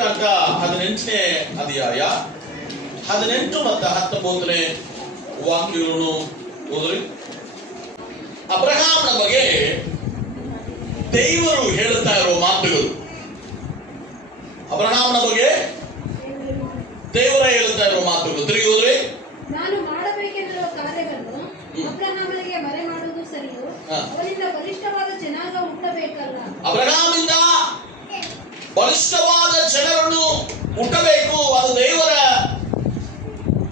ಆದಿಕಾಂಡ 18ನೇ ಅಧ್ಯಾಯ 18 ಮತ್ತು 19ನೇ ವಾಕ್ಯಗಳನ್ನು ಓದ್ರಿ. ಅಬ್ರಹಾಮನ ಬಗ್ಗೆ ದೇವರು ಹೇಳುತ್ತಾ ಇರುವ ಮಾತುಗಳು. ಅಬ್ರಹಾಮನ ಬಗ್ಗೆ ದೇವರ ಹೇಳುತ್ತಾ ಇರುವ ಮಾತುಗಳು ತಿರುಗಿ ಹೋದ್ರೆ, ನಾನು ಮಾಡಬೇಕೆಂದಿರುವ ಕಾರ್ಯವನ್ನು ಅಬ್ರಹಾಮನಿಗೆ ಮರೆ ಮಾಡುವುದು ಸರಿಯೋ? ಅವನಿಂದ ಬಲಿಷ್ಠವಾದ ಜನಾಂಗ ಹುಟ್ಟಬೇಕಲ್ಲ. ಅಬ್ರಹಾಮಿಂದ ಬಲಿಷ್ಠವಾದ ಜನರನ್ನು ಹುಟ್ಟಬೇಕು. ಅದು ದೇವರ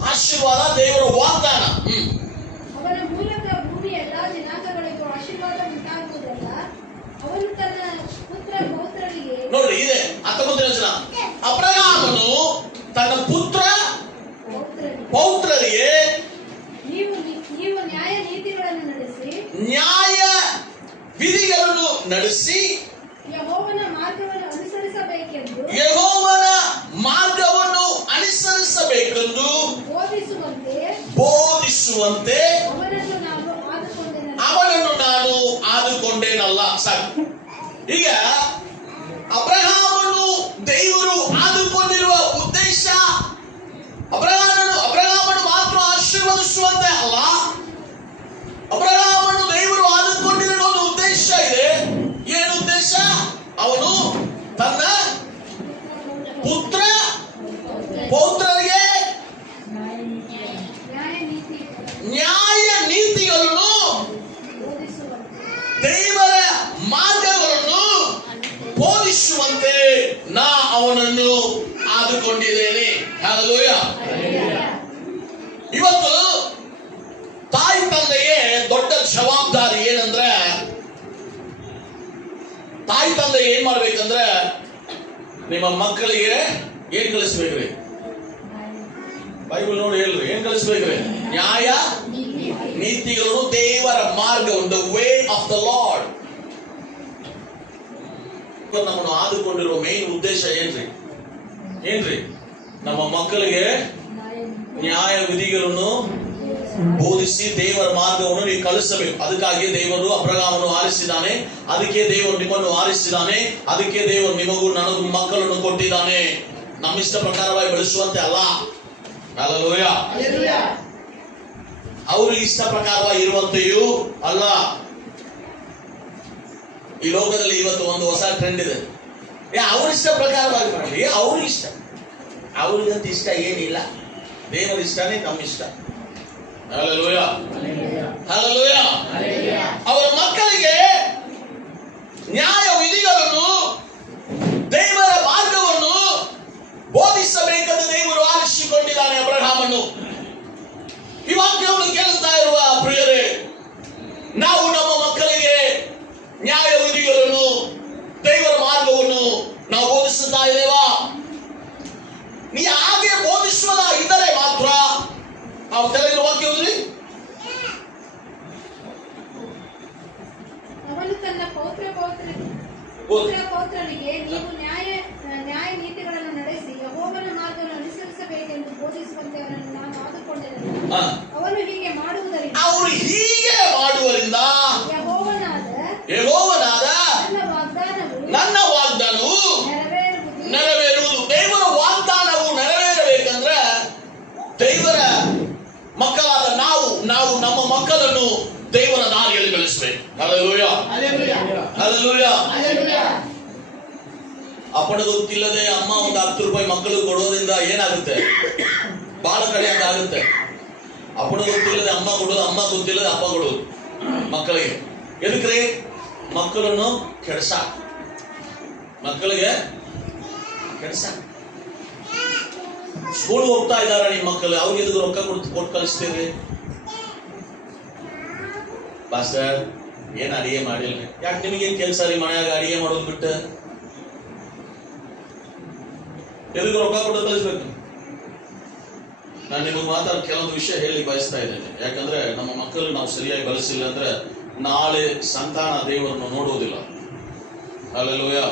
ಆಶೀರ್ವಾದ, ದೇವರ ವಾಗ್ದಾನ. ಅವನ ಮೂಲಕ ಭೂಮಿಯ ಎಲ್ಲಾ ಜನಾಂಗಗಳಿಗೂ ಆಶೀರ್ವಾದ ಉಂಟಾಗುವುದಲ್ಲ. ಅವನು ತನ್ನ ಪುತ್ರ ಪೌತ್ರರಿಗೆ ನೋಡ್ರಿ, ಇದೆ 19ನೇ ವಚನ. ಅಬ್ರಹಾಮನು ತನ್ನ ಪುತ್ರ ಪೌತ್ರರಿಗೆ ನೀವು ನ್ಯಾಯ ನೀತಿಗಳನ್ನು ನಡೆಸಿ, ನ್ಯಾಯ ವಿಧಿಗಳನ್ನು ನಡೆಸಿ, ಯೆಹೋವನ ಮಾರ್ಗವನ್ನು ಅನುಸರಿಸಬೇಕೆಂದು ಬೋಧಿಸುವಂತೆ ಅವನನ್ನು ನಾನು ಆದುಕೊಂಡೇನಲ್ಲ. ಸಾಕು. ಈಗ ಅಬ್ರಹಾಮನು ದೇವರು ಆದುಕೊಂಡಿರುವ ಉದ್ದೇಶ ಅಬ್ರಹಾಮನು ಮಾತ್ರ ಆಶೀರ್ವದಿಸುವಂತೆ ಅಲ್ಲ. ಅಬ್ರಹಾಮನು ದೇವರು ಆದುಕೊಂಡಿರುವ ಒಂದು ಉದ್ದೇಶ ಇದೆ. ಏನು ಉದ್ದೇಶ? ಅವನು ತನ್ನ ಪುತ್ರ ಪೌತ್ರರಿಗೆ ನ್ಯಾಯ ನೀತಿಗಳನ್ನು, ದೇವರ ಮಾರ್ಗಗಳನ್ನು ಬೋಧಿಸುವಂತೆ ನಾ ಅವನನ್ನು ಆದುಕೊಂಡಿದ್ದೇನೆ. ಹಲ್ಲೆಲೂಯಾ. ಇವತ್ತು ತಾಯಿ ತಂದೆಗೆ ದೊಡ್ಡ ಜವಾಬ್ದಾರಿ ಏನಂದ್ರೆ, ತಾಯಿ ತಂದೆ ಏನ್ ಮಾಡ್ಬೇಕಂದ್ರೆ, ನಿಮ್ಮ ಮಕ್ಕಳಿಗೆ ಏನ್ ಕಲಿಸ್ಬೇಕ್ರಿ? ಬೈಬಲ್ ನೋಡಿ ಹೇಳ್ರಿ, ಏನ್ ಕಲಿಸ್ಬೇಕ್ರಿ? ನ್ಯಾಯ ನೀತಿಗಳನ್ನು, ದೇವರ ಮಾರ್ಗವನ್ನು, the way of the lord. ನಮ್ಮನ್ನು ಆದುಕೊಂಡಿರುವ ಮೇನ್ ಉದ್ದೇಶ ಏನ್ರಿ? ನಮ್ಮ ಮಕ್ಕಳಿಗೆ ನ್ಯಾಯ ವಿಧಿಗಳನ್ನು ಬೋಧಿಸಿ ದೇವರ ಮಾರ್ಗವನ್ನು ನೀವು ಕಲಿಸಬೇಕು. ಅದಕ್ಕಾಗಿ ದೇವರು ಅಬ್ರಹಾಮನು ಆರಿಸಿದ್ದಾನೆ. ಅದಕ್ಕೆ ದೇವರು ನಿಮ್ಮನ್ನು ಆರಿಸಿದ್ದಾನೆ. ಅದಕ್ಕೆ ದೇವರು ನಿಮಗೂ ನನಗೂ ಮಕ್ಕಳನ್ನು ಕೊಟ್ಟಿದ್ದಾನೆ. ನಮ್ಮ ಇಷ್ಟ ಪ್ರಕಾರವಾಗಿ ಬೆಳೆಸುವಂತೆ ಅಲ್ಲ. ಹಲ್ಲೆಲೂಯಾ. ಅವರು ಇಷ್ಟ ಪ್ರಕಾರವಾಗಿ ಇರುವಂತೆಯೂ ಅಲ್ಲ. ಈ ಲೋಕದಲ್ಲಿ ಇವತ್ತು ಒಂದು ಹೊಸ ಟ್ರೆಂಡ್ ಇದೆ. ಅವ್ರ ಇಷ್ಟ ಪ್ರಕಾರವಾಗಿ ಮಾಡಲಿ, ಅವ್ರ ಇಷ್ಟ. ಅವ್ರಿಗಂತ ಇಷ್ಟ ಏನಿಲ್ಲ. ದೇವರ ಇಷ್ಟನೇ ನಮ್ಮ ಇಷ್ಟ. Hallelujah, hallelujah. ಅವರ ಮಕ್ಕಳಿಗೆ ನ್ಯಾಯ ವಿಧಿಗಳನ್ನು, ದೇವರ ಮಾರ್ಗವನ್ನು ಬೋಧಿಸಬೇಕೆಂದು ದೇವರು ಆರಿಸಿಕೊಂಡಿದ್ದಾನೆ ಅಬ್ರಹಾಮನು. ಈ ವಾಕ್ಯವನ್ನು ಕೇಳುತ್ತಾ ಇರುವ ಪ್ರಿಯರೇ, ನಾವು ನಮ್ಮ ಮಕ್ಕಳಿಗೆ ನ್ಯಾಯ ವಿಧಿಗಳನ್ನು, ದೇವರ ಮಾರ್ಗವನ್ನು ನಾವು ಬೋಧಿಸುತ್ತಾ ಇದ್ದೇವಾ? ನೀ ಹಾಗೆ ಬೋಧಿಸುವುದ ಇದ್ದರೆ ಮಾತ್ರ ನಾವು ತೆರೆದಿರುವ ವಾಕ್ಯ ಓದ್ರಿ. ಅವನು ತನ್ನ ಪೌತ್ರರಿಗೆ ನೀವು ನ್ಯಾಯ ನೀತಿಗಳನ್ನು ನಡೆಸಿ ಯೆಹೋವನ ಮಾರ್ಗವನ್ನು ಅನುಸರಿಸಬೇಕೆಂದು ಬೋಧಿಸುವಂತೆ ಅವನನ್ನು ನಾನು ಆದುಕೊಂಡೆನು. ಅವನು ಹೀಗೆ ಮಾಡುವುದರಿಂದ ಯೆಹೋವನಾದ ನನ್ನ ವಾಗ್ದಾನವು ನೆರವೇರುವುದು. ದೇವರ ವಾಗ್ದಾನವು ನೆರವೇರಬೇಕಂದ್ರೆ ದೇವರ ಮಕ್ಕಳಾದ ನಾವು ನಮ್ಮ ಮಕ್ಕಳನ್ನು ದೇವರ ದಾರಿಯಲ್ಲಿ ಬೆಳೆಸಬೇಕು. Hallelujah, hallelujah. ಅಪ್ಪನ ಗೊತ್ತಿಲ್ಲದೆ ಅಮ್ಮ ಒಂದು 10 ರೂಪಾಯಿ ಮಕ್ಕಳಿಗೆ ಕೊಡೋದ್ರಿಂದ ಏನಾಗುತ್ತೆ? ಬಹಳ ಕಡೆ ಹಂಗಾಗುತ್ತೆ. ಅಪ್ಪನ ಗೊತ್ತಿಲ್ಲದೆ ಅಮ್ಮ ಕೊಡೋದು, ಅಮ್ಮ ಗೊತ್ತಿಲ್ಲದೆ ಅಪ್ಪ ಕೊಡೋದು ಮಕ್ಕಳಿಗೆ. ಎದಕ್ರಿ? ಮಕ್ಕಳನ್ನು ಮಕ್ಕಳಿಗೆ ಕೆಡ್ಸ. ಸ್ಕೂಲ್ ಹೋಗ್ತಾ ಇದಾರ ನಿಮ್ಮ ಮಕ್ಕಳು, ಅವ್ರಿಗೆ ಎದುರು ರೊಕ್ಕ ಕೊಟ್ಟು ಕಳಿಸ್ತೀರಿ? ಪಾಸ್ಟರ್ ಏನ್ ಅಡಿಗೆ ಮಾಡಿಲ್ರಿ. ಯಾಕೆ ನಿಮಗೇನ್ ಕೆಲಸ ರೀ ಮನ್ಯಾಗ ಅಡಿಗೆ ಮಾಡೋದು ಬಿಟ್ಟು? ಎದುರು ರೊಕ್ಕ ಕೊಟ್ಟು ಕಳಿಸ್ಬೇಕು. ನಾನು ನಿಮಗೆ ಮಾತಾಡ ಕೆಲವೊಂದು ವಿಷಯ ಹೇಳಿ ಬಯಸ್ತಾ ಇದ್ದೇನೆ. ಯಾಕಂದ್ರೆ ನಮ್ಮ ಮಕ್ಕಳು ನಾವು ಸರಿಯಾಗಿ ಬೆಳೆಸಿಲ್ಲ ಅಂದ್ರೆ ನಾಳೆ ಸಂತಾನ ದೇವರನ್ನು ನೋಡುವುದಿಲ್ಲ. ಹಲ್ಲೆಲೂಯಾ.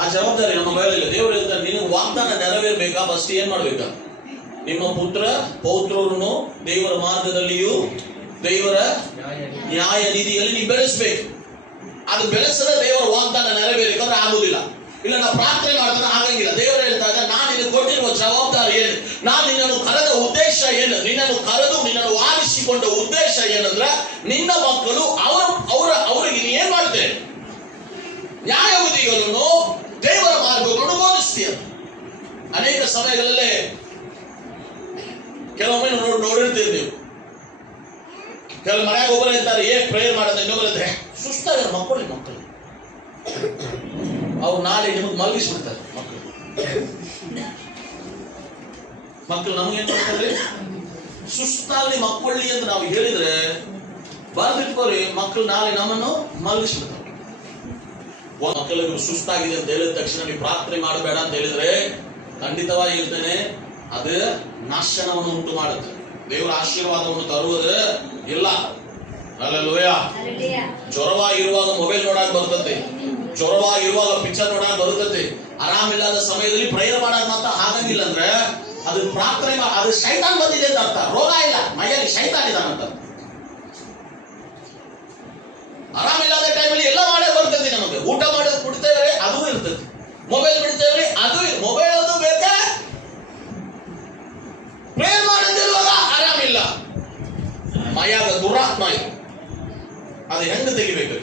ಆ ಜವಾಬ್ದಾರಿ ನಮ್ಮ ಮೇಲಿಲ್ಲ. ದೇವರು ಹೇಳ್ತಾರೆ, ನಿನಗೆ ವಾಗ್ದಾನ ನೆರವೇರ್ಬೇಕಾ? ಫಸ್ಟ್ ಏನ್ ಮಾಡ್ಬೇಕಾ? ನಿಮ್ಮ ಪುತ್ರ ಪೌತ್ರರನ್ನು ದೇವರ ಮಾರ್ಗದಲ್ಲಿಯೂ ದೇವರ ನ್ಯಾಯ ನಿಧಿಯಲ್ಲಿ ನೀವು ಬೆಳೆಸಬೇಕು. ಅದು ಬೆಳೆಸದ ದೇವರ ವಾಗ್ದಾನ ನೆರವೇರಿಕಂದ್ರೆ ಆಗುದಿಲ್ಲ. ಇಲ್ಲ ನಾವು ಪ್ರಾರ್ಥನೆ ಮಾಡಿದ್ರೆ ಆಗಂಗಿಲ್ಲ. ದೇವರು ಹೇಳ್ತಾ ಇದ್ದಾರೆ, ನಾನು ನಿನಗೆ ಕೊಟ್ಟಿರುವ ಜವಾಬ್ದಾರಿ ಏನು, ನಾನು ನಿನ್ನನ್ನು ಕರೆದ ಉದ್ದೇಶ ಏನು, ನಿನ್ನನ್ನು ಕರೆದು ನಿನ್ನನ್ನು ಆರಿಸಿಕೊಂಡ ಉದ್ದೇಶ ಏನಂದ್ರೆ ನಿನ್ನ ಮಕ್ಕಳು ಅವರಿಗೆ ನೀ ಏನ್ ಮಾಡ್ತೇನೆ, ನ್ಯಾಯವಿಧಿಗಳನ್ನು ದೇವರ ಮಾರ್ಗಗಳನ್ನು ಬೋಧಿಸ್ತೀಯ. ಅನೇಕ ಸಮಯಗಳಲ್ಲೇ ಕೆಲವೊಮ್ಮೆ ನೋಡಿರ್ತೀರಿ ನೀವು, ಕೆಲವು ಮನೆಯಾಗ ಒಬ್ಬರು ಇರ್ತಾರೆ, ಪ್ರೇಯರ್ ಮಾಡೋದು, ಇನ್ನೊಬ್ಬರಿದ್ರೆ ಸುಸ್ತಾಗ ಮಕ್ಕಳು ಅವ್ರು ನಾಳೆ ನಿಮಗೆ ಮಲಗಿಸ್ಬಿಡ್ತಾರೆ. ಮಕ್ಕಳು ನಮಗೇನ್ ಮಾಡ್ತಾರೆ, ಸುಸ್ತಾಗಿ ಮಕ್ಕಳಿ ಅಂತ ನಾವು ಹೇಳಿದ್ರೆ ಬರ್ದಿಟ್ಕೋರಿ, ಮಕ್ಕಳು ನಾಳೆ ನಮ್ಮನ್ನು ಮಲಗಿಸ್ಬಿಡ್ತಾರೆ. ಮಕ್ಕಳಿಗೆ ಸುಸ್ತಾಗಿದೆ ಅಂತ ಹೇಳಿದ ತಕ್ಷಣ ನೀವು ಪ್ರಾರ್ಥನೆ ಮಾಡಬೇಡ ಅಂತ ಹೇಳಿದ್ರೆ ಖಂಡಿತವಾಗಿ ಹೇಳ್ತೇನೆ, ಅದು ನಾಶನವನ್ನು ಉಂಟು ಮಾಡುತ್ತೆ, ದೇವರ ಆಶೀರ್ವಾದವನ್ನು ತರುವುದು ಇಲ್ಲ. ಹಲ್ಲೆಲೂಯಾ. ಜ್ವರವಾಗಿರುವಾಗ ಮೊಬೈಲ್ ನೋಡಕ್ ಬರ್ತದೆ, ಜ್ವರವಾಗಿರುವಾಗ ಪಿಕ್ಚರ್ ನೋಡಕ್ ಬರ್ತದೆ, ಆರಾಮಿಲ್ಲದ ಸಮಯದಲ್ಲಿ ಪ್ರೇಯರ್ ಮಾಡಕ್ ಮಾತ್ರ ಆಗಂಗಿಲ್ಲ ಅಂದ್ರೆ ಅದು ಪ್ರಾರ್ಥನೆ ಅದು ಶೈತಾನ್ ಬಂದಿದೆ ಅಂತ ಅರ್ಥ. ರೋಗ ಇಲ್ಲ, ಮೈಯಲ್ಲಿ ಶೈತಾನ್ ಇದಾನಂತ. ಆರಾಮಿಲ್ಲದ ಟೈಮಲ್ಲಿ ಎಲ್ಲ ಮಾಡೇ ಬರ್ತದೆ, ನಮಗೆ ಊಟ ಮಾಡೋದು ಬಿಡ್ತೇವೆ ಅದು ಇರ್ತದೆ, ಮೊಬೈಲ್ ಬಿಡ್ತೇವೆ ಅದು, ಮೊಬೈಲ್ ಅದು ಬೇಕಾ, ಪ್ರೇಯರ್ ಮಾಡೋದಿರುವಾಗ ಆರಾಮಿಲ್ಲ, ಮೈಯಾಗ ದುರಾತ್ಮ ಇದೆ. ಅದು ಹೆಂಗ ತೆಗಿಬೇಕು,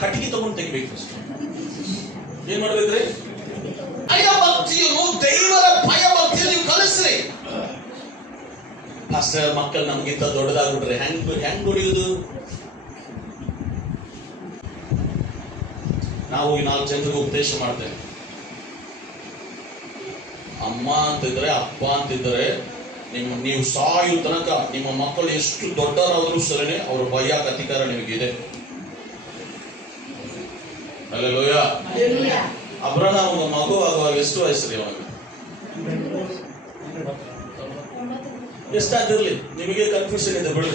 ಕಟ್ಟಿಗೆ ತಗೊಂಡು ತೆಗಿಬೇಕು. ಏನ್ ಮಾಡ್ಬೇಕ್ರಿ, ಭಯ ಭಕ್ತಿಯನ್ನು, ದೇವರ ಭಯ ಭಕ್ತಿಯನ್ನು ನೀವು ಕಲಿಸ್ರಿ. ಅಷ್ಟೇ ಮಕ್ಕಳು ನಮ್ಗಿಂತ ದೊಡ್ಡದಾಗ್ಬಿಟ್ರೆ ಹೆಂಗ್ ಹೊಡಿಯುವುದು? ನಾವು ಈ 4 ಜನರಿಗೆ ಉಪದೇಶ ಮಾಡ್ತೇವೆ, ಅಮ್ಮ ಅಂತಿದ್ರೆ ಅಪ್ಪ ಅಂತಿದ್ರೆ ನೀವು ಸಾಯು ತನಕ ನಿಮ್ಮ ಮಕ್ಕಳು ಎಷ್ಟು ದೊಡ್ಡವರಾದ್ರೂ ಸರಿನೇ ಅವ್ರ ಭಯ ಅಧಿಕಾರ ನಿಮಗಿದೆ. ಹಲ್ಲೆಲೂಯಾ. ಅಬ್ರಹಾಮ ಮಗು ಆಗುವಾಗ ಎಷ್ಟು ವಯಸ್ಸು ಅವನಿಗೆ? ಎಷ್ಟಾಗಿರ್ಲಿ, ನಿಮಗೆ ಕನ್ಫ್ಯೂಷನ್ ಇದೆ ಬಿಡಿ.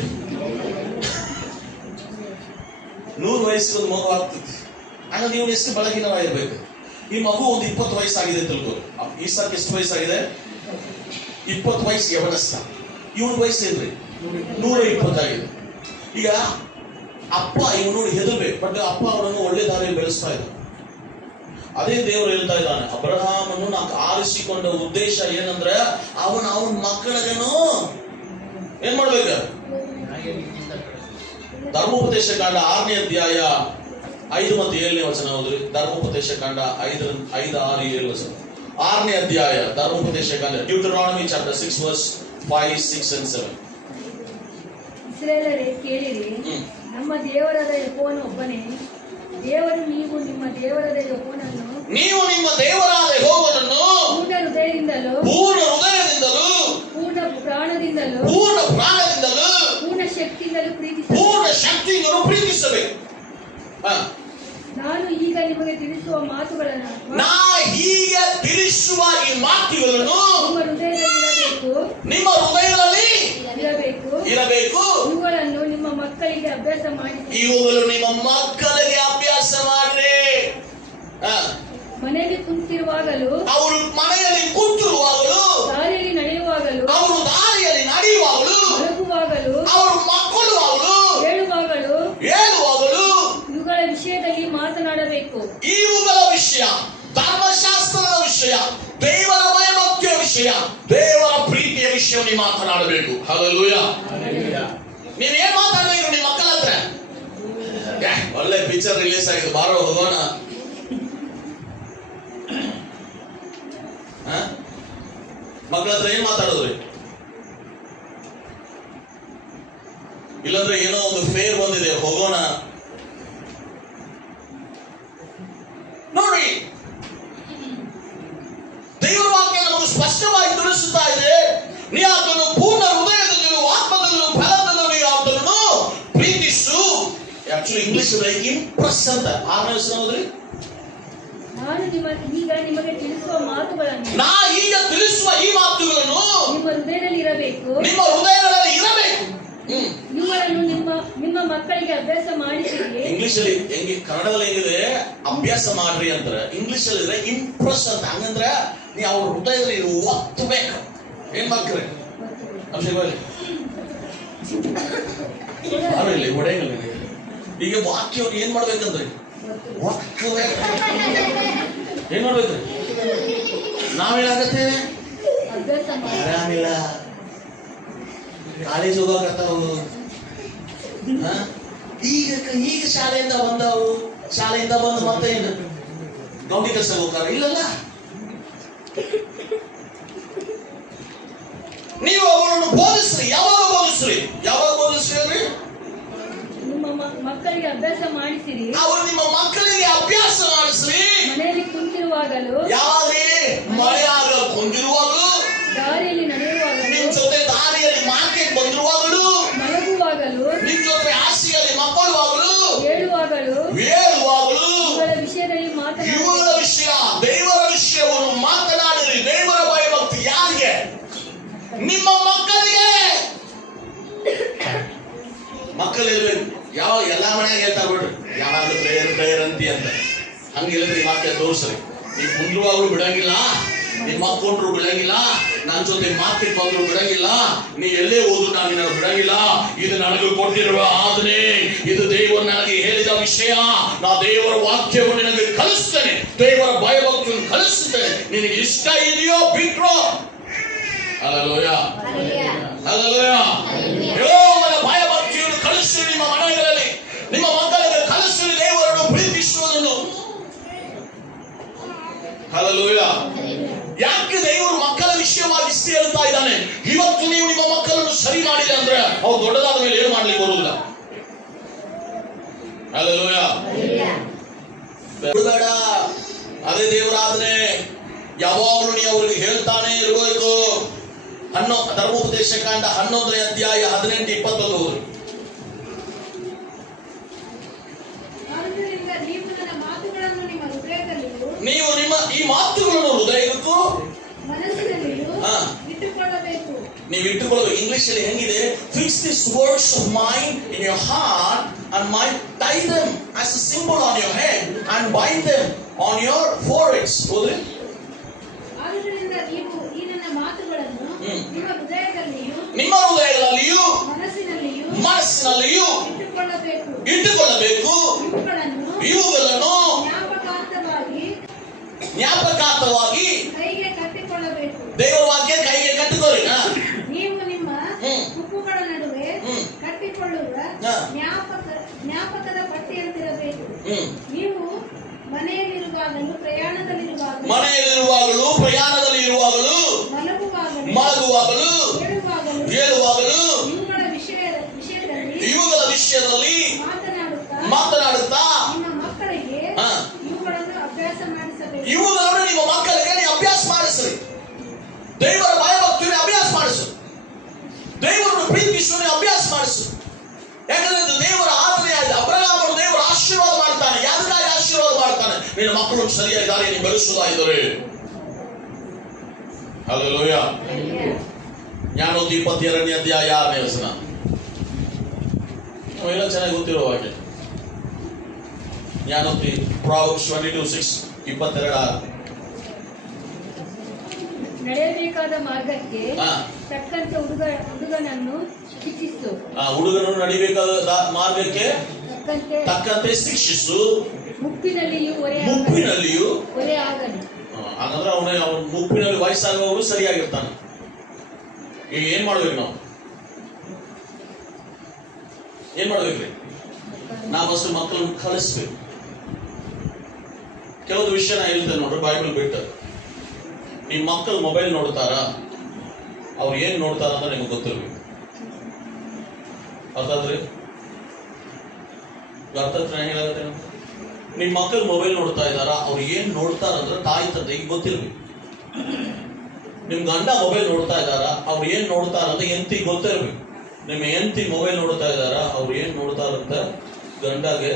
100 ವಯಸ್ಸಿಗೆ ಒಂದು ಮಗು ಆಗ್ತದೆ. ಆಗ ನೀವು ಎಷ್ಟು ಬೆಳಗಿನವಾಗಿರ್ಬೇಕು. ಈ ಮಗು ಒಂದು 20 ವಯಸ್ಸಾಗಿದೆ ತಿಳ್ಕೊ. ಈ ಸರ್ಕ್ ಎಷ್ಟು ವಯಸ್ಸಾಗಿದೆ? 20 ವಯಸ್ಸು ಯವನಸ್ಥ. ಇವನ ವಯಸ್ಸು ಏನ್ರಿ? 120 ಆಗಿದೆ. ಈಗ ಅಪ್ಪ ಇವನು ನೋಡಿ ಹೆದರ್ಬೇಕು, ಬಟ್ ಅಪ್ಪ ಅವರನ್ನು ಒಳ್ಳೆ ದಾರಿಯಲ್ಲಿ ಬೆಳೆಸ್ತಾ ಇದ್ದ. ಅದೇ ದೇವರು ಹೇಳ್ತಾ ಇದ್ದಾನೆ, ಅಬ್ರಹಾಮನ್ನು ನಾನು ಆರಿಸಿಕೊಂಡ ಉದ್ದೇಶ ಏನಂದ್ರೆ ಅವನ ಮಕ್ಕಳಿಗೇನು ಏನ್ ಮಾಡ್ಬೇಕು? ಧರ್ಮೋಪದೇಶ ಕಾಂಡ 6ನೇ ಅಧ್ಯಾಯ 5 ಮತ್ತು 7ನೇ ವಚನ ಹೋದ್ರಿ. ಧರ್ಮೋಪದೇಶ ಕಾಂಡ 5, 6, 7 ವಚನ. 6ನೇ ಅಧ್ಯಾಯ ಧರ್ಮೋಪದೇಶ ಕಾಂಡ, ಡ್ಯೂಟರಾನಮಿ ಚಾಪ್ಟರ್ 6 verse 5, 6 and 7. ಇಸ್ರಾಯೇಲರೇ ಕೇಳಿರಿ, ನಮ್ಮ ದೇವರಾದ ಯೆಹೋವನು ಒಬ್ಬನೇ ದೇವರು. ನೀವು ನಿಮ್ಮ ದೇವರಾದ ಯೆಹೋವನನ್ನು ಪೂರ್ಣ ಹೃದಯದಿಂದಲೂ ಪೂರ್ಣ ಪ್ರಾಣದಿಂದಲೂ ಪೂರ್ಣ ಶಕ್ತಿಯಿಂದಲೂ ಪ್ರೀತಿಸಬೇಕು. ನಾನು ಈಗ ನಿಮಗೆ ತಿಳಿಸುವ ಮಾತುಗಳನ್ನು ನಿಮ್ಮ ಹೃದಯದಲ್ಲಿ ಇರಬೇಕು. ಇವುಗಳನ್ನು ನಿಮ್ಮ ಮಕ್ಕಳಿಗೆ ಅಭ್ಯಾಸ ಮಾಡಿರಿ. ಮನೆಯಲ್ಲಿ ಕುಂತಿರುವಾಗಲೂ, ಮನೆಯಲ್ಲಿ ಕುಂತಿರುವಾಗಲೂ, ದಾರಿಯಲ್ಲಿ ನಡೆಯುವಾಗಲೂ, ಮಲಗುವಾಗಲೂ, ಹೇಳುವಾಗಲೂ ಇವುಗಳ ವಿಷಯದಲ್ಲಿ ಮಾತನಾಡಬೇಕು. ಇವುಗಳ ವಿಷಯ, ಧರ್ಮಶಾಸ್ತ್ರದ ವಿಷಯ, ದೇವರ ಭಯಭಕ್ತಿಯ ವಿಷಯ, ದೇವರ ಪ್ರೀತಿಯ ವಿಷಯವನ್ನು ಮಾತನಾಡಬೇಕು. ಹಲ್ಲೆಲೂಯಾ. ನೀವೇನ್ ಮಾತಾಡ್ಬೇಕು ನಿಮ್ಮ ಮಕ್ಕಳ ಹತ್ರ? ಒಳ್ಳೆ ಪಿಕ್ಚರ್ ರಿಲೀಸ್ ಆಗಿದೆ, ಬಾರೋ ಹೋಗೋಣ. ಮಕ್ಕಳ ಹತ್ರ ಏನ್ ಮಾತಾಡೋದ್ರಿ? ಇಲ್ಲಾಂದ್ರೆ ಏನೋ ಒಂದು ಫೇರ್ ಬಂದಿದೆ, ಹೋಗೋಣ. ನೋಡಿ, ದೇವರ ವಾಕ್ಯ ನಮಗೆ ಸ್ಪಷ್ಟವಾಗಿ ತಿಳಿಸುತ್ತಾ ಇದೆ, ನೀ ಆತನು ಪೂರ್ಣ ಹೃದಯದಲ್ಲೂ ಆತ್ಮದಲ್ಲೂ ಫಲದಲ್ಲೂ ಆತನನ್ನು ಪ್ರೀತಿಸು. ಆಕ್ಚುಲಿ ಇಂಗ್ಲಿಷ್ ಇಂಪ್ರೆಸ್ ಅಂತ 6ನೇ ವಚನ ಹೋದ್ರಿ. ನಾನು ಈಗ ನಿಮಗೆ ತಿಳಿಸುವ ಮಾತುಗಳನ್ನು, ಈಗ ತಿಳಿಸುವ ಈ ಮಾತುಗಳನ್ನು ನಿಮ್ಮ ಹೃದಯದಲ್ಲಿ ಇರಬೇಕು. ಇವುಗಳನ್ನು ನಿಮ್ಮ ಮಕ್ಕಳಿಗೆ ಅಭ್ಯಾಸ ಮಾಡಿಸಿರಿ. ಇಂಗ್ಲಿಷ್ ಅಲ್ಲಿ ಹೆಂಗೆ, ಕನ್ನಡದಲ್ಲಿ ಹೆಂಗಿದೆ ಅಭ್ಯಾಸ ಮಾಡ್ರಿ ಅಂತಾರೆ, ಇಂಗ್ಲಿಷ್ ಅಲ್ಲಿ ಇದ್ರೆ ಇಂಪ್ರೆಸ್ ಅಂತ. ಹಂಗಂದ್ರೆ ನೀವು ಅವ್ರ ಹೃದಯದಲ್ಲಿ ಒತ್ತಬೇಕು. ಏನ್ ಮಾಡ್ತೀರಿ? ಹೊಡೆಯಲ್ಲ. ಈಗ ವಾಕ್ಯ ಏನ್ ಮಾಡ್ಬೇಕಂದ್ರೆ ಒಕ್ಕಬೇಕು. ಏನ್ ಮಾಡ್ಬೇಕ್ರಿ? ನಾವೇನಾಗತ್ತೆ ಆರಾಮಿಲ್ಲ, ಕಾಲೇಜ್ ಹೋಗಕತ್ತಾವು, ಈಗ ಶಾಲೆಯಿಂದ ಬಂದವು, ಶಾಲೆಯಿಂದ ಬಂದು ಮತ್ತೆ ಏನು ಗೌಂಡಿ ಕೆಲಸ ಹೋಗ್ತಾರ? ಇಲ್ಲಲ್ಲ. ನೀವು ಅವರನ್ನು ಬೋಧಿಸ್ರಿ. ಯಾವಾಗ ಬೋಧಿಸ್ರಿ? ಯಾವಾಗ ಬೋಧಿಸ್ರಿ ಅಂದ್ರೆ ನಿಮ್ಮ ಮಕ್ಕಳಿಗೆ ಅಭ್ಯಾಸ ಮಾಡಿಸಿರಿ. ಅವರು ನಿಮ್ಮ ಮಕ್ಕಳಿಗೆ ಅಭ್ಯಾಸ ಮಾಡಿಸ್ರಿ. ಮನೆಯಲ್ಲಿ ಕುಂತಿರುವಾಗಲೂ, ಯಾವಾಗಲೇ ಮಳೆಯಾಗ ಕುಂದಿರುವಾಗಲೂ, ದಾರಿಯಲ್ಲಿ ನಡೆಯುವಾಗಲೂ, ನಿಮ್ ಜೊತೆ ದಾರಿಯಲ್ಲಿ ಮಾರ್ಕೆಟ್ ಬಂದಿರುವಾಗಲೂ, ಮಲಗುವಾಗಲೂ, ನಿಮ್ ಜೊತೆ ಹಾಸಿಗೆಯಲ್ಲಿ ಮಕ್ಕಳುವಾಗಲೂ, ಹೇಳುವಾಗಲೂ ಇವುಗಳ ವಿಷಯದಲ್ಲಿ ಇವುಗಳ ವಿಷಯ, ದೇವರ ವಿಷಯವನ್ನು ಮಾತನಾಡಿರಿ. ದೇವರ ಭಯಭಕ್ತಿ ಯಾರಿಗೆ? ನಿಮ್ಮ ಮಕ್ಕಳಿಗೆ. ಮಕ್ಕಳಿರ್ಬೇಕು. ಯಾವ ಎಲ್ಲಾ ಮನೆಯಾಗ ಹೇಳ್ತಾರೆ ಬಿಡ್ರಿ, ಯಾವಾಗಲೂ ಪ್ರೇಯರ್ ಅಂತಿ ಅಂತ. ಹಂಗಿಲ್ಲದ್ರಿ ವಾಕ್ಯ ತೋರಿಸ್ರಿ. ನೀವು ಕುಂದ್ರುವಾಗ್ಲೂ ಬಿಡಂಗಿಲ್ಲ, ನಿಮ್ಮ ಮಕ್ಕಳು ಬಿಡಂಗಿಲ್ಲ, ನನ್ನ ಜೊತೆ ಮಾರ್ಕೆಟ್ ಬಂದ್ರು ಬಿಡಂಗಿಲ್ಲ, ನೀ ಎಲ್ಲೇ ಹೋದ್ರು ನಾನು ನಿನ್ನ ಬಿಡಂಗಿಲ್ಲ. ಇದು ನನಗೆ ಕೊಟ್ಟಿರುವ ಆಜ್ಞೆ, ಇದು ದೇವರು ನನಗೆ ಹೇಳಿದ ವಿಷಯ. ನಾ ದೇವರ ವಾಕ್ಯವನ್ನು ನಿನಗೆ ಕಲಿಸ್ತೇನೆ, ದೇವರ ಭಯಭಕ್ತಿಯನ್ನು ಕಲಿಸ್ತೇನೆ. ನಿನಗೆ ಇಷ್ಟ ಇದೆಯೋ ಬಿಟ್ರೋ. Hallelujah, hallelujah. ಯೆಹೋವನ ಭಯಭಕ್ತಿಯನ್ನು ಕಲಿಸಿ ನಿಮ್ಮ ಮನೆಗಳಲ್ಲಿ ನಿಮ್ಮ ಮಕ್ಕಳಿಗೆ ಕಲಿಸಿ ದೇವರನ್ನು ಪ್ರೀತಿಸುವುದನ್ನು. ಹಲ್ಲೆಲೂಯಾ. ಯಾಕೆ ದೇವರು ಮಕ್ಕಳ ವಿಷಯವಾಗಿ ಇಷ್ಟೇ ಹೇಳ್ತಾ ಇದ್ದಾನೆ? ಇವತ್ತು ನೀವು ನಿಮ್ಮ ಮಕ್ಕಳನ್ನು ಸರಿ ಮಾಡಿದೆ ಅಂದ್ರೆ ಅವ್ರು ದೊಡ್ಡದಾದ ಮೇಲೆ ಏನು ಮಾಡ್ಲಿಕ್ಕೆ ಬರುವುದಿಲ್ಲ. ಹಲ್ಲೆಲೂಯಾ. ಬೇಡ, ಅದೇ ದೇವರಾದ್ರೆ ಯಾವಾಗಲೂ ನೀವು ಅವ್ರಿಗೆ ಹೇಳ್ತಾನೆ ಇರಬೇಕು. ಧರ್ಮೋಪದೇಶ ಕಾಂಡ 11ನೇ ಅಧ್ಯಾಯ 18-21. ನೀವು ನಿಮ್ಮ ಈ ಮಾತುಗಳನ್ನು ಹೃದಯಕ್ಕೂ ನೀವು ಇಟ್ಟುಕೊಳ್ಳಬೇಕು. ಇಂಗ್ಲಿಷ್ ಅಲ್ಲಿ ಹೆಂಗಿದೆ? Fix this words of mind in your heart and mind, tie them as a symbol on your head and bind them on your foreheads. ಹೋದ್ರಿ? ನಿಮ್ಮ ಹೃದಯಗಳಲ್ಲಿಯೂ ಮನಸ್ಸಿನಲ್ಲಿಯೂ ಇಟ್ಟುಕೊಳ್ಳಬೇಕು. ಇವುಗಳನ್ನು ಜ್ಞಾಪಕಾರ್ಥವಾಗಿ ದೇವರ ವಾಕ್ಯ ಕೈಗೆ ಕಟ್ಟಿಕೊಳ್ಳಿ. ನೀವು ನಿಮ್ಮ ಹುಕ್ಕುಗಳ ನಡುವೆ ಕಟ್ಟಿಕೊಳ್ಳುವ ಜ್ಞಾಪಕದ ಪಟ್ಟಿಯಂತಿರಬೇಕು. ನೀವು ಮನೆಯಲ್ಲಿರುವಾಗಲೂ ಪ್ರಯಾಣದಲ್ಲಿರುವಾಗಲೂ ಮಲಗುವಾಗಲೂ ಹೇಳುವಾಗಲೂ ಇವುಗಳ ವಿಷಯದಲ್ಲಿ ಮಾತನಾಡುತ್ತಾ ಇವುಗಳನ್ನು ನಿಮ್ಮ ಮಕ್ಕಳಿಗೆ ನೀವು ಅಭ್ಯಾಸ ಮಾಡಿಸ್ರಿ. ದೇವರ ಭಯಭಕ್ತಿಯನ್ನು ಅಭ್ಯಾಸ ಮಾಡಿಸು, ದೇವರನ್ನು ಪ್ರೀತಿಸುವ ಅಭ್ಯಾಸ ಮಾಡಿಸು. ಯಾಕಂದ್ರೆ ಇದು ದೇವರ ಆಜ್ಞೆ. ಅಬ್ರಹಾಮನು ದೇವರ ಆಶೀರ್ವಾದ ಮಾಡ್ತಾನೆ. ಯಾರಿಗಾಗಿ ಆಶೀರ್ವಾದ ಮಾಡ್ತಾನೆ? ನಿನ್ನ ಮಕ್ಕಳು ಸರಿಯಾಗಿ ದಾರಿಯಲ್ಲಿ ಬೆಳೆಸುವುದಾಗಿದ್ದರೆ. ಹಲ್ಲೆಲೂಯಾ. ಜ್ಞಾನೋಕ್ತಿ 22ನೇ ಅಧ್ಯಾಯ 6ನೇ ವಚನ. ಎಲ್ಲ ಚೆನ್ನಾಗಿ ಗೊತ್ತಿರುವ ವಾಕ್ಯ. ಜ್ಞಾನೋಕ್ತಿ Proverbs 22:6, 22:6. ನಡೆಯಬೇಕಾದ ಮಾರ್ಗಕ್ಕೆ ತಕ್ಕಂತೆ ಹುಡುಗನನ್ನು ಶಿಕ್ಷಿಸು. ಹುಡುಗನನ್ನು ನಡಿಬೇಕಾದ ಮಾರ್ಗಕ್ಕೆ ತಕ್ಕಂತೆ ಶಿಕ್ಷಿಸು. ಮುಪ್ಪಿನಲ್ಲಿಯೂ ಹೊರೆ ಆಗಲಿ. ಹಾಗಂದ್ರೆ ಅವನ ಮುಪ್ಪಿನಲ್ಲಿ ವಯಸ್ಸಾಗುವವರು ಸರಿಯಾಗಿರ್ತಾನೆ. ಈಗ ಏನ್ ಮಾಡ್ಬೇಕು? ಏನ್ ಮಾಡ್ಬೇಕ್ರಿ? ನಾವಷ್ಟು ಮಕ್ಕಳನ್ನು ಕಲಿಸ್ಬೇಕು. ಕೆಲವೊಂದು ವಿಷಯ ನಾ ಹೇಳ್ತೇನೆ ನೋಡ್ರಿ, ಬೈಬಲ್ ಬಿಟ್ಟು. ನಿಮ್ ಮಕ್ಕಳು ಮೊಬೈಲ್ ನೋಡ್ತಾರ, ಅವ್ರು ಏನ್ ನೋಡ್ತಾರ ಅಂತ ನಿಮ್ಗೆ ಗೊತ್ತಿರ್ಬೇಕು. ಅರ್ಥಾದ್ರಿ? ಹೇಳಾಗತ್ತೆ. ನಿಮ್ ಮಕ್ಕಳು ಮೊಬೈಲ್ ನೋಡ್ತಾ ಇದಾರ, ಅವ್ರು ಏನ್ ನೋಡ್ತಾರ ಅಂದ್ರೆ ತಾಯಿ ತಂದೆಗೆ ಗೊತ್ತಿರ್ಬೇಕು. ನಿಮ್ ಗಂಡ ಮೊಬೈಲ್ ನೋಡ್ತಾ ಇದಾರ, ಅವ್ರು ಏನ್ ನೋಡ್ತಾರ ಅಂತ ಹೆಂಡತಿಗೆ ಗೊತ್ತಿರ್ಬೇಕು. ನಿಮ್ಮ ಹೆಂಡತಿ ಮೊಬೈಲ್ ನೋಡ್ತಾ ಇದಾರ, ಅವ್ರು ಏನ್ ನೋಡ್ತಾರಂತ ಗಂಡಗೆ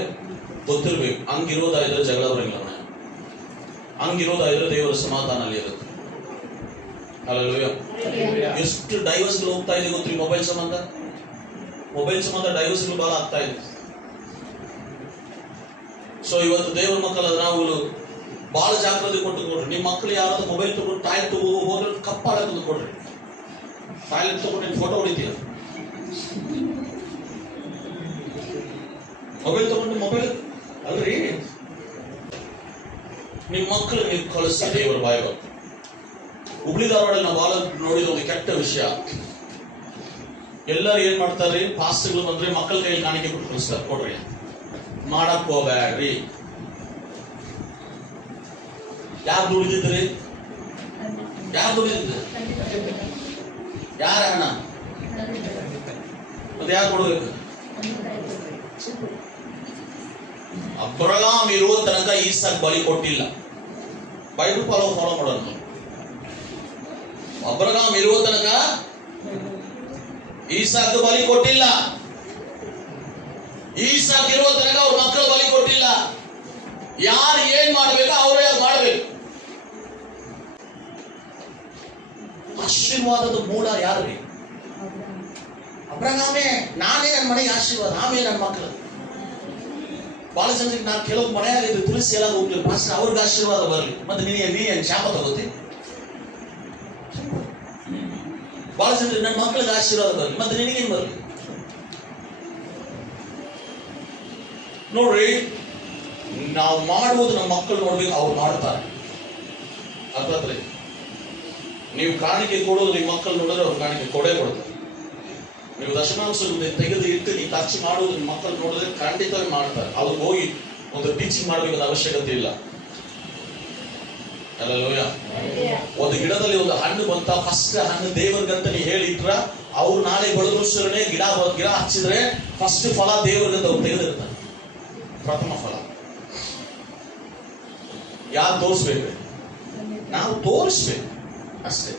ಗೊತ್ತಿರ್ಬೇಕು. ಹಂಗಿರೋದಾದ್ರೆ ಜಗಳ ಬರಂಗಿಲ್ಲ. ಹಂಗಿರೋದಾದ್ರೆ ದೇವರ ಸಮಾಧಾನ ಅಲ್ಲಿ ಇರುತ್ತೆ. ಹಲ್ಲೆಲೂಯಾ. ಎಷ್ಟು ಡೈವರ್ಸ್ಗಳು ಹೋಗ್ತಾ ಇದೆ ಗೊತ್ತಿ? ಮೊಬೈಲ್ ಸಂಬಂಧ ಡೈವರ್ಸ್ಗಳು ಬಹಳ ಆಗ್ತಾ ಇದೆ. ಸೊ ಇವತ್ತು ದೇವರ ಮಕ್ಕಳ ನಾವು ಬಹಳ ಜಾಗ್ರತೆ ಕೊಟ್ಟು ಕೊಡ್ರಿ. ನಿಮ್ಮ ಮಕ್ಕಳು ಯಾರಾದ್ರೂ ಮೊಬೈಲ್ ತಗೊಂಡು ಟಾಯ್ಲೆಟ್ ಹೋದ್ರೆ ಕಪ್ಪಾಳ ತಂದು ಕೊಡ್ರಿ. ಟಾಯ್ಲೆಟ್ ತಗೊಂಡು ಫೋಟೋ ಹೊಡಿತೀರ, ಮೊಬೈಲ್ ತಗೊಂಡು ಮೊಬೈಲ್ ಅಲ್ರಿ ನಿಮ್ಮ ಮಕ್ಕಳು ನೀವು ಕಳಿಸಿ ದೇವರ ಬಾಯಿಗಳು. ಹುಬ್ಳಿ ಧಾರವಾಡಲ್ಲಿ ನಾವು ಬಾಲ ನೋಡಿದ ಒಂದು ಕೆಟ್ಟ ವಿಷಯ. ಎಲ್ಲರೂ ಏನ್ ಮಾಡ್ತಾರೆ, ಪಾಸ್ಟ್ಗಳು ಬಂದ್ರೆ ಮಕ್ಕಳ ಕೈಯಲ್ಲಿ ಕಾಣಿಕೆ ಕೊಟ್ಟು ಕಳಿಸ್ತಾರೆ, ಕೊಡ್ರಿ ಮಾಡಕ್ ಹೋಗ್ಬೇಡ್ರಿ. ಯಾರು ದುಡಿದಿದ್ರಿ? ಯಾರು ದುಡಿದಿದ್ರಿ? ಯಾರ ಹಣ? ಮತ್ತೆ ಯಾರು ಕೊಡ್ಬೇಕು? ಅಬ್ರಹಾಂ ಇರುವ ತನಕ ಈಸಾಕ್ ಬಲಿ ಕೊಟ್ಟಿಲ್ಲ. ಬೈಬಲ್ ಫಾಲೋ ಮಾಡೋಣ. ಅಬ್ರಹಾಂ ಇರುವ ತನಕ ಈಸಾಕ್ ಬಲಿ ಕೊಟ್ಟಿಲ್ಲ. ಈಸಾಕ್ ಇರುವ ತನಕ ಅವ್ರ ಮಕ್ಕಳು ಬಲಿ ಕೊಟ್ಟಿಲ್ಲ. ಯಾರು ಏನ್ ಮಾಡ್ಬೇಕು ಅವರೇ ಮಾಡ್ಬೇಕು. ಆಶೀರ್ವಾದದ ಮೂಲ ಯಾರು? ಅಬ್ರಹಾಮೇ. ನಾನೇ ನನ್ನ ಮನೆಗೆ ಆಶೀರ್ವಾದ, ಆಮೇಲೆ ನನ್ನ ಮಕ್ಕಳು. ಬಹಳ ಜನರಿಗೆ ನಾನು ಕೆಲವು ಮನೆಯಾಗಿದ್ದು ತುಳಸಿ ಎಲ್ಲ ಹೋಗ್ಲಿ ಪಾಸ್ಟರ್ ಅವ್ರಿಗೆ ಆಶೀರ್ವಾದ ಬರಲಿ, ಮತ್ತೆ ನೀ ಶಾಪ ತಗೋತಿ. ಬಹಳ ಜನರಿಗೆ ನನ್ನ ಮಕ್ಕಳಿಗೆ ಆಶೀರ್ವಾದ ಬರಲಿ, ಮತ್ತೆ ನಿನಗೇನು ಬರಲಿ? ನೋಡ್ರಿ, ನಾವು ಮಾಡುವುದು ನಮ್ಮ ಮಕ್ಕಳು ನೋಡ್ಬೇಕು, ಅವ್ರು ಮಾಡ್ತಾರೆ. ಅರ್ಥಾತ್ರಿ? ನೀವು ಕಾಣಿಕೆ ಕೊಡೋದು ನಿಮ್ಮ ಮಕ್ಕಳು ನೋಡಿದ್ರೆ ಅವ್ರು ಕಾಣಿಕೆ ಕೊಡೇ ಕೊಡ್ತಾರೆ. ನೀವು ದಶಮಾಂಶ ತೆಗೆದು ಇಟ್ಟು ನೀವು ಖರ್ಚು ಮಾಡುವುದು ನಿಮ್ಮ ಮಕ್ಕಳು ನೋಡಿದ್ರೆ ಖಂಡಿತವಾಗಿ ಮಾಡ್ತಾರೆ. ಅವ್ರಿಗೆ ಹೋಗಿ ಒಂದು ಟೀಚಿಂಗ್ ಮಾಡಬೇಕಾದ ಅವಶ್ಯಕತೆ ಇಲ್ಲ. ಅಲ್ಲಲ್ವಯ್ಯ? ಒಂದು ಗಿಡದಲ್ಲಿ ಒಂದು ಹಣ್ಣು ಬಂತ, ಫಸ್ಟ್ ಹಣ್ಣು ದೇವರಿಗಂತ ನೀವು ಹೇಳಿಟ್ರ, ಅವ್ರು ನಾಳೆ ಬೆಳೆದೃಷ್ಟರೇ ಗಿಡ ಹಚ್ಚಿದ್ರೆ ಫಸ್ಟ್ ಫಲ ದೇವರಿಗಂತ ಅವ್ರು ತೆಗೆದಿರ್ತಾರೆ. ಪ್ರಥಮ ಫಲ ಯಾರು ತೋರಿಸ್ಬೇಕು? ನಾವು ತೋರಿಸ್ಬೇಕು ಅಷ್ಟೇ.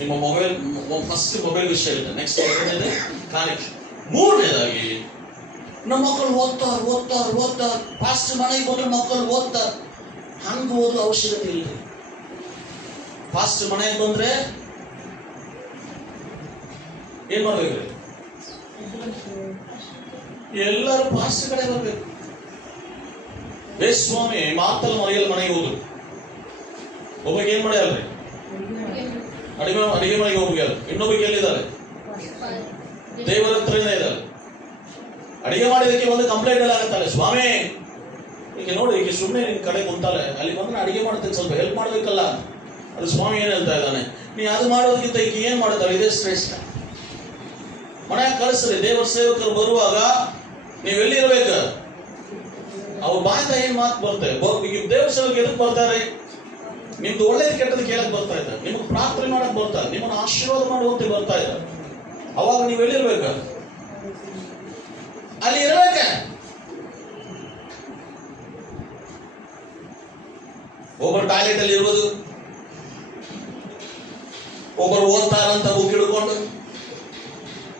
ನಿಮ್ಮ ಮೊಬೈಲ್ ಫಸ್ಟ್ ಮೊಬೈಲ್ ವಿಷಯ ಇಲ್ಲ. ನೆಕ್ಸ್ಟ್ ಕಾಣಿಕೆ. ಮೂರನೇದಾಗಿ ನಮ್ಮ ಮಕ್ಕಳು ಓದ್ತಾರ. ಫಾಸ್ಟ್ ಮನೆಗೆ ಬಂದ್ರೆ ಮಕ್ಕಳು ಓದ್ತಾರ. ಹಂಗ ಓದೋ ಅವಶ್ಯಕತೆ ಇಲ್ಲ. ಫಾಸ್ಟ್ ಮನೆಗೆ ಬಂದ್ರೆ ಏನ್ ಮಾಡ್ಬೇಕ್ರಿ? ಎಲ್ಲರೂ ಫಾಸ್ಟ್ ಕಡೆ ಬರ್ಬೇಕು. ಸ್ವಾಮಿ ಮಾತಲ್ಲಿ ಮರೆಯಲ್ಲ ಮನೆಗೆ ಹೋದ್ರು. ಒಬ್ಬಗೆ ಏನ್ ಮಾಡ್ಯಾಲ್ರಿ? ಅಡಿಗೆ ಮನೆಗೆ ಹೋಗ್ಯಾರ. ಇನ್ನೊಬ್ಬಗೆ ಎಲ್ಲಿದ್ದಾರೆ? ದೇವರ ಹತ್ರನೇ ಇದ್ದಾರೆ. ಅಡಿಗೆ ಮಾಡಿದಕ್ಕೆ ಒಂದು ಕಂಪ್ಲೇಂಟ್ ಎಲ್ಲ ಆಗತ್ತಲ್ಲ, ಸ್ವಾಮಿ ಈಗ ನೋಡಿ, ಈಗ ಸುಮ್ಮನೆ ನಿನ್ ಕಡೆ ಕುಂತಾಳೆ, ಅಲ್ಲಿ ಬಂದ್ರೆ ಅಡಿಗೆ ಮಾಡ್ತೇನೆ, ಸ್ವಲ್ಪ ಹೆಲ್ಪ್ ಮಾಡ್ಬೇಕಲ್ಲ. ಅದು ಸ್ವಾಮಿ ಏನ್ ಹೇಳ್ತಾ ಇದ್ದಾನೆ, ನೀ ಅದು ಮಾಡೋದಕ್ಕಿಂತ ಈಗ ಏನ್ ಮಾಡ್ತಾರೆ, ಇದೇ ಶ್ರೇಷ್ಠ. ಮನೆಯಾಗ ಕಳಿಸ್ರಿ. ದೇವರ ಸೇವಕರು ಬರುವಾಗ ನೀವೆಲ್ಲಿರ್ಬೇಕು? ಅವ್ರ ಬಾಯಿಂದ ಏನ್ ಮಾತು ಬರ್ತೇವೆ. ಈಗ ದೇವರ ಸೇವಕರು ಎದಕ್ ಬರ್ತಾರೆ? ನಿಮ್ದು ಒಳ್ಳೇದು ಕೆಟ್ಟದ್ದು ಕೇಳಕ್ ಬರ್ತಾ ಇದ್ದಾರೆ, ನಿಮಗೆ ಪ್ರಾರ್ಥನೆ ಮಾಡಕ್ ಬರ್ತಾರೆ, ನಿಮ್ಮನ್ನು ಆಶೀರ್ವಾದ ಮಾಡಿ ಹೋಗ್ತಿ ಬರ್ತಾ ಇದ್ದಾರೆ. ಅವಾಗ ನೀವು ಎಲ್ಲಿರ್ಬೇಕ? ಅಲ್ಲಿ ಇರ್ಬೇಕ. ಒಬ್ಬರು ಟಾಯ್ಲೆಟ್ ಅಲ್ಲಿ ಇರ್ಬೋದು, ಒಬ್ಬರು ಓದ್ತಾರಂತ ಬುಕ್ ಹಿಡ್ಕೊಂಡು,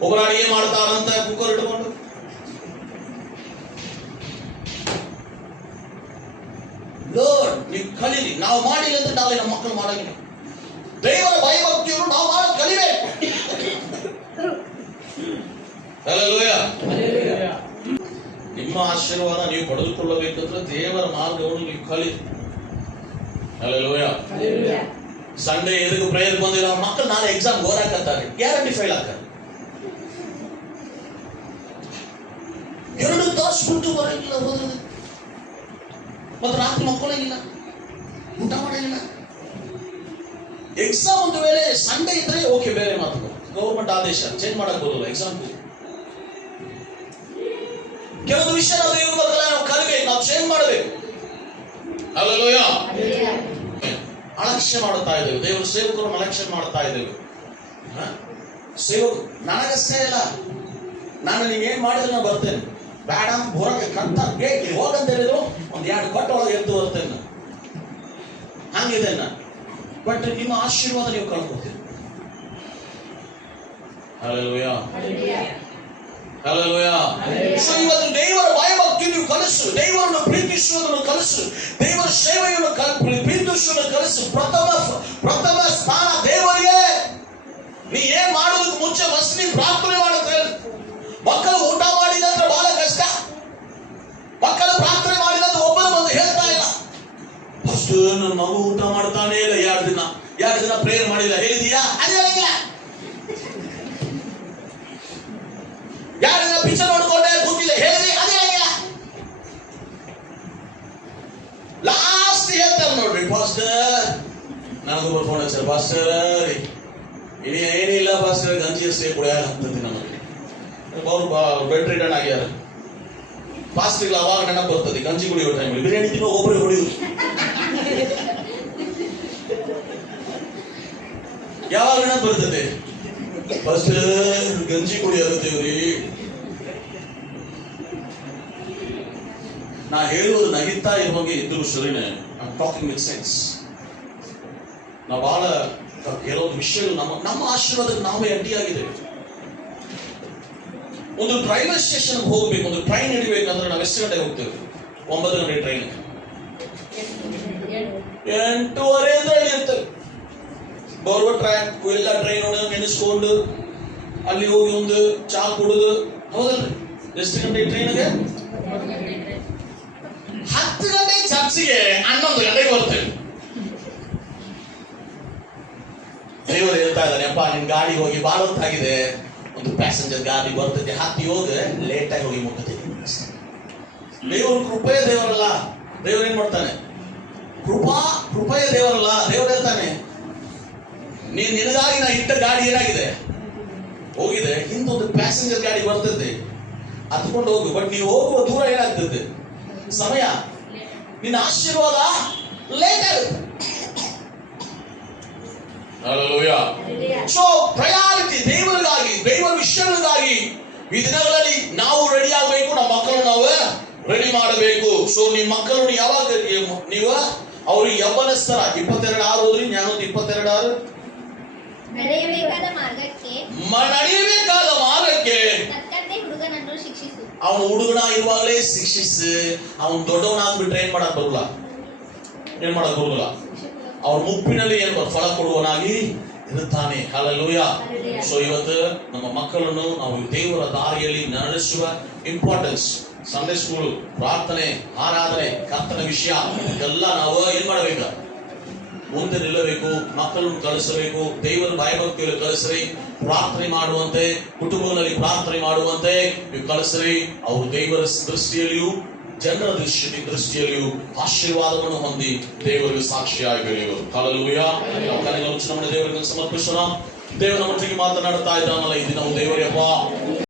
ಒಬ್ಬರು ಅಡಿಗೆ ಮಾಡ್ತಾರಂತ ಕುಕ್ಕರ್ ಇಟ್ಕೊಂಡು. ನೀವು ಕಲೀರಿ. ನಾವು ಮಾಡಿಲ್ಲ ಅಂದ್ರೆ ನಾವೇ ನಮ್ಮ ಮಕ್ಕಳು ಮಾಡಂಗಿಲ್ಲ. ದೇವರ ಭಯಭಕ್ತಿಯನ್ನು ನಾವು ಮಾಡೋದು ಕಲಿಬೇಕು. ನಿಮ್ಮ ಆಶೀರ್ವಾದ ನೀವು ಪಡೆದುಕೊಳ್ಳಬೇಕಂದ್ರೆ ದೇವರ ಮಾರ್ಗವನ್ನು ನೀವು ಕಲೀರಿ. ಅಲ್ಲೆಲ್ಲೂಯ. ಸಂಡೇ ಎದಕ್ಕೆ ಪ್ರೇಯರ್ ಬಂದಿಲ್ಲ, ಮಕ್ಕಳು ನಾಳೆ ಎಕ್ಸಾಮ್ ಓದಾಕತ್ತಾರೆ, ಗ್ಯಾರಂಟಿ ಫೈಲ್ ಆಗ್ತಾರೆ. 2 ತಾಸು ಬಿಟ್ಟು ಬರಂಗಿಲ್ಲ ಹೋದ್ರೆ, ಮತ್ತೆ ರಾತ್ರಿ ಮಕ್ಕಳೇ ಇಲ್ಲ, ಊಟ ಮಾಡಂಗಿಲ್ಲ. ಎಕ್ಸಾಮ್ ಒಂದು ವೇಳೆ ಸಂಡೇ ಇದ್ರೆ ಓಕೆ, ಬೇರೆ ಮಾತು. ಗೌರ್ಮೆಂಟ್ ಆದೇಶ ಚೇಂಜ್ ಮಾಡಕ್ ಬರೋಲ್ಲ ಎಕ್ಸಾಮ್. ಕೆಲವೊಂದು ವಿಷಯ ನಾವು ಇರ್ಬೇಕಲ್ಲ, ನಾವು ಕಲಿಬೇಕು, ನಾವು ಚೇಂಜ್ ಮಾಡಬೇಕು. ಅಲ್ಲಲ್ಲೂಯ. ಅಲಕ್ಷ್ಯ ಮಾಡುತ್ತಾ ಇದ್ದೇವೆ, ದೇವರ ಸೇವಕರು ಅಲಕ್ಷ್ಯ ಮಾಡ್ತಾ ಇದ್ದೇವೆ. ಸೇವಕರು ನನಗಷ್ಟೇ ಇಲ್ಲ, ನಾನು ನೀವೇನ್ ಮಾಡಿದ್ರೆ ನಾನು ಬರ್ತೇನೆ, ಬೇಡ ಹೊರಗೆ ಕತ್ತ ಗೇಟ್ ಹೋಗಂತ ಹೇಳಿದ್ರು 1-2 ಕೊಟ್ಟ ಒಳಗೆ ಎದ್ದು ಬರ್ತೇನೆ. ಹಂಗಿದೆ ನಾನು. ಬಟ್ ನಿಮ್ಮ ಆಶೀರ್ವಾದ ನೀವು ಕಳ್ಕೊತೀರಿ. Hallelujah, hallelujah. ಸೊ ಇವತ್ತು ದೇವರ ಭಯಭಕ್ತಿ ನೀವು ಕಲಿಸು, ದೇವರನ್ನು ಪ್ರೀತಿಸುವುದನ್ನು ಕಲಿಸು, ದೇವರ ಸೇವೆಯನ್ನು ಪ್ರೀತಿಸುವುದನ್ನು ಕಲಿಸು. ಪ್ರಥಮ ಸ್ಥಾನ ದೇವರಿಗೆ. ನೀ ಏನ್ ಮಾಡೋದಕ್ಕೆ ಮುಂಚೆ ಫಸ್ಟ್ ನೀವು ಪ್ರಾರ್ಥನೆ ಮಾಡುತ್ತೆ. ಮಕ್ಕಳು ಊಟ ಮಾಡಿದಂದ್ರೆ ಬಹಳ ಕಷ್ಟ. ಮಕ್ಕಳು ಪ್ರಾರ್ಥನೆ ಮಾಡಿದಂದ್ರೆ ಒಬ್ಬರು ಬಂದು ಹೇಳ್ತಾ ಇಲ್ಲ, ಫಸ್ಟ್ ನನ್ನ ಮಗು ಊಟ ಮಾಡ್ತಾನೆ ಇಲ್ಲ, 2 ದಿನ ಪ್ರೇಯರ್ ಮಾಡಿಲ್ಲ, ಹೇಳಿದೀಯಾ? ಅದು ಹೇಳಿಲ್ಲ. 2 ದಿನ ಪಿಕ್ಚರ್ ನೋಡ್ಕೊಂಡೆ ಕೂತಿಲ್ಲ, ಹೇಳಿದಿ? ಅದು ಹೇಳಿಲ್ಲ. ನೋಡ್ರಿ ಪಾಸ್ಟರ್, ನನಗೊಬ್ಬರು ಫೋನ್ ಹಚ್ಚಾರ, ಪಾಸ್ಟರ್ ಇಲ್ಲಿ ಏನಿಲ್ಲ ಪಾಸ್ಟರ್, ಗಂಜಿ ಅಷ್ಟೇ ಕುಡಿಯಾಗ ಅಂತಂದಿ ನಮಗೆ. ಅವ್ರು ಬೆಡ್ ರಿಟರ್ನ್ ಆಗ್ಯಾರ. ಪಾಸ್ಟರ್ ಅವಾಗ ನೆನಪು ಬರ್ತದೆ, ಗಂಜಿ ಕುಡಿಯೋ ಟೈಮಲ್ಲಿ ಬಿರಿಯಾನಿ ತಿನ್ನೋ ಒಬ್ಬರೇ ಹೊಡಿಯುದು. ಯಾವಾಗ ನೆನಪು ಬರ್ತದೆ? ಪಾಸ್ಟರ್ ಗಂಜಿ ಕುಡಿಯೋದೇವ್ರಿ. ನಾ ಹೇಳುವುದು ನಗಿತಾ ಇರುವಂಗೆ ಇದ್ರು ಸರಿನೇ, ಐ ಟಾಕಿಂಗ್ ವಿತ್ ಸೆನ್ಸ್. ನಾವು ಬಹಳ ಕೆಲವೊಂದು ವಿಷಯಗಳು ನಮ್ಮ ಆಶೀರ್ವಾದಕ್ಕೆ ನಾವೇ ಅಡ್ಡಿಯಾಗಿದ್ದೇವೆ. ಒಂದು ರೈಲ್ವೆ ಸ್ಟೇಷನ್ ಹೋಗ್ಬೇಕು, ಒಂದು ಟ್ರೈನ್ ಹಿಡಿಬೇಕಂದ್ರೆ ನಾವು ಎಷ್ಟು ಗಂಟೆಗೆ ಹೋಗ್ತೇವೆ? 9 ಗಂಟೆ ಟ್ರೈನ್, 8:30 ಅಂದ್ರೆ ಹಿಡಿಯುತ್ತೇವೆ. ಬರುವ ಟ್ರೈನ್ ಎಲ್ಲ ಟ್ರೈನ್ ನೆನೆಸ್ಕೊಂಡು ಅಲ್ಲಿ ಹೋಗಿ ಒಂದು ಚಾ ಕುಡಿದು, ಹೌದಲ್ರಿ? ಎಷ್ಟು ಗಂಟೆ ಟ್ರೈನ್ಗೆ? 10 ಗಂಟೆ ಚರ್ಚಿಗೆ 11 ಗಂಟೆಗೆ ಬರ್ತೇವೆ. ದೇವರು ಹೇಳ್ತಾ ಇದ್ದಾನೆ, ಅಪ್ಪ ನಿನ್ ಗಾಡಿ ಹೋಗಿ ಬಾಳ ಹೊತ್ತಾಗಿದೆ, ಒಂದು ಪ್ಯಾಸೆಂಜರ್ ಗಾಡಿ ಬರ್ತದೆ, ಹತ್ತಿ ಹೋಗ ಲೇಟ್ ಆಗಿ ಹೋಗಿ ಮುಟ್ಟದೆ. ದೇವರು ಕೃಪೆಯ ದೇವರಲ್ಲ. ದೇವರು ಏನ್ ಮಾಡ್ತಾನೆ? ಕೃಪೆಯ ದೇವರಲ್ಲ. ದೇವರು ಹೇಳ್ತಾನೆ, ನಿನಗಾಗಿ ನಾ ಇಟ್ಟ ಗಾಡಿ ಏನಾಗಿದೆ? ಹೋಗಿದೆ. ಹಿಂದೊಂದು ಪ್ಯಾಸೆಂಜರ್ ಗಾಡಿ ಬರ್ತದೆ, ಹತ್ಕೊಂಡು ಹೋಗು. ಬಟ್ ನೀವು ಹೋಗುವ ದೂರ ಏನಾಗ್ತದೆ? ಸಮಯ, ನಿನ್ನ ಆಶೀರ್ವಾದ ಲೇಟ್ ಆಗುತ್ತೆ. ಸೊ ಪ್ರಯಾರಿಟಿ ದೇವರಿಗಾಗಿ, ದೇವರ ವಿಷಯಗಳಿಗಾಗಿ ಈ ದಿನಗಳಲ್ಲಿ ನಾವು ರೆಡಿ ಆಗಬೇಕು. ನಮ್ಮ ಮಕ್ಕಳು ನಾವು ರೆಡಿ ಮಾಡಬೇಕು. ಸೊ ನಿಮ್ಮ ಮಕ್ಕಳು ಯಾವಾಗ ನೀವು ಅವ್ರಿಗೆ ಯೌವನಸ್ಥರ 22 ಹೋದ್ರಿ, ಜ್ಞಾನೋದ್ 22 ನಡೆಯಬೇಕಾದ ಮಾರ್ಗಕ್ಕೆ ತಕ್ಕಂತೆ ಹುಡುಗನನ್ನು ಶಿಕ್ಷಿಸು. ಅವನು ಹುಡುಗನ ಇರುವಾಗಲೇ ಶಿಕ್ಷಿಸಿ. ಅವನು ದೊಡ್ಡವನಾಗ್ಬಿಟ್ರೆ ಏನ್ ಮಾಡಕ್ ಬರಲ್ಲ, ಅವ್ರ ಮುಪ್ಪಿನಲ್ಲಿ ಏನ್ ಫಲ ಕೊಡುವನಾಗಿ ಇರುತ್ತಾನೆ. ಹಲ್ಲೆಲೂಯಾ. ಸೊ ಇವತ್ತು ನಮ್ಮ ಮಕ್ಕಳನ್ನು ನಾವು ದೇವರ ದಾರಿಯಲ್ಲಿ ನಡೆಸುವ ಇಂಪಾರ್ಟೆನ್ಸ್, ಸಂಡೇ ಸ್ಕೂಲ್, ಪ್ರಾರ್ಥನೆ, ಆರಾಧನೆ, ಕರ್ತನ ವಿಷಯ ಎಲ್ಲ ನಾವು ಏನ್ ಮಾಡಬೇಕು? ಮುಂದೆ ನಿಲ್ಲಬೇಕು. ಮಕ್ಕಳನ್ನು ಕಳಿಸಬೇಕು. ದೇವರ ಭಯಭಕ್ತಿಯಲ್ಲಿ ಕಳಿಸ್ರಿ. ಪ್ರಾರ್ಥನೆ ಮಾಡುವಂತೆ, ಕುಟುಂಬಗಳಲ್ಲಿ ಪ್ರಾರ್ಥನೆ ಮಾಡುವಂತೆ ನೀವು ಕಳಿಸ್ರಿ. ಅವರು ದೇವರ ದೃಷ್ಟಿಯಲ್ಲಿಯೂ ಜನರ ದೃಷ್ಟಿಯಲ್ಲಿಯೂ ಆಶೀರ್ವಾದವನ್ನು ಹೊಂದಿ ದೇವರಿಗೆ ಸಾಕ್ಷಿಯಾಗಿ ಬೆಳೆಯುವರು. ಹಲ್ಲೆಲೂಯಾ. ದೇವರಿಗೆ ಸಮರ್ಪಿಸೋಣ. ದೇವರ ಮಟ್ಟಿಗೆ ಮಾತನಾಡ್ತಾ ಇದ್ದಾನಲ್ಲ ಈ ದಿನ, ದೇವರಪ್ಪ